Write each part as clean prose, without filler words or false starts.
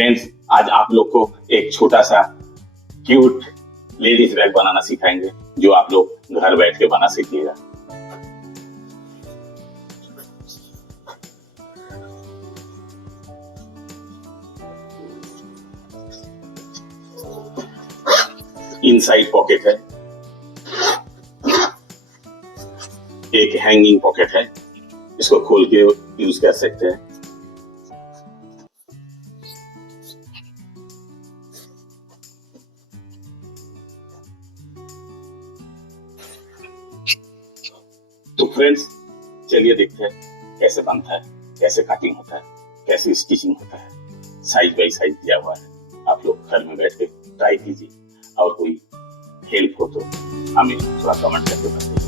फ्रेंड्स, आज आप लोग को एक छोटा सा क्यूट लेडीज बैग बनाना सिखाएंगे जो आप लोग घर बैठ के बना सीखिएगा। इनसाइड पॉकेट है, एक हैंगिंग पॉकेट है, इसको खोल के यूज कर सकते हैं। तो फ्रेंड्स, चलिए देखते हैं कैसे बनता है, कैसे कटिंग होता है, कैसे स्टिचिंग होता है। साइज बाई साइज दिया हुआ है, आप लोग घर में बैठ के ट्राई कीजिए और कोई हेल्प हो तो हमें थोड़ा कमेंट करके बताइए।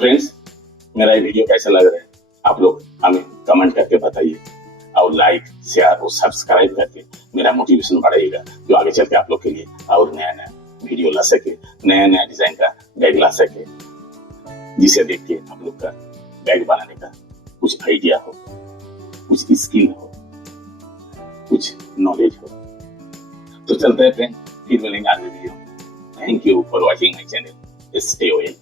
फ्रेंड्स, मेरा ये वीडियो कैसा लग रहा है आप लोग हमें कमेंट करके बताइए, और लाइक शेयर और सब्सक्राइब करके मेरा मोटिवेशन बढ़ाइएगा, जो आगे चल के आप लोग के लिए और नया नया वीडियो ला सके, नया नया डिजाइन का बैग ला सके, जिसे देख के आप लोग का बैग बनाने का कुछ आइडिया हो, कुछ स्किल हो, कुछ नॉलेज हो। तो चलते हैं फ्रेंड, फिर मिलेंगे आगे video. Thank you for watching my channel. Stay well.